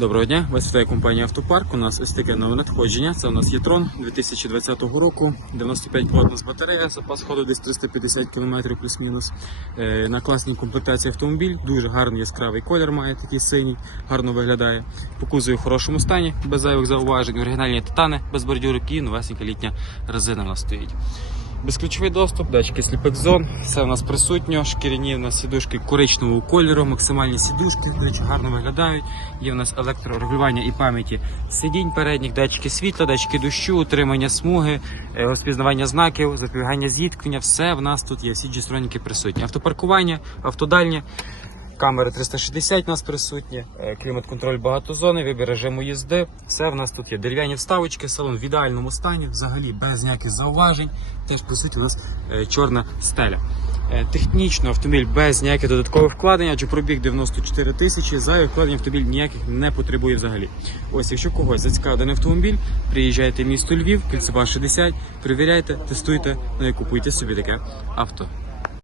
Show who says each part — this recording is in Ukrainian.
Speaker 1: Доброго дня, вас вітає компанія Автопарк. У нас ось таке нове надходження. Це у нас Єтрон 2020 року, 95 кВт з батарея, запас ходу десь 350 км плюс-мінус. Е, На класній комплектації автомобіль, дуже гарний яскравий колір має, такий синій, гарно виглядає. По кузові в хорошому стані, без зайвих зауважень, оригінальні титани, без бордюрок і новесенька літня резина у нас стоїть. Безключовий доступ, датчики сліпих зон, все у нас присутньо. Шкіряні в нас сідушки коричневого кольору, максимальні сідушки, до гарно виглядають. Є в нас електрорегулювання і пам'яті сидінь передніх, датчики світла, датчики дощу, утримання смуги, е, розпізнавання знаків, запобігання зіткнення. Все в нас тут є. Всі джестроніки присутні. Автопаркування, автодальня. Камери 360 у нас присутні, е, клімат-контроль багатозони, вибір режиму їзди. Все в нас тут є. Дерев'яні вставочки, салон в ідеальному стані, взагалі без ніяких зауважень. Теж присутня у нас е, чорна стеля. Е, Технічно автомобіль без ніяких додаткових вкладень, адже пробіг 94 тисячі, за вкладень автомобіль ніяких не потребує взагалі. Ось, якщо когось зацікавив даний автомобіль, приїжджайте в місто Львів, кільцева 60, перевіряйте, тестуйте, ну і купуйте собі таке авто.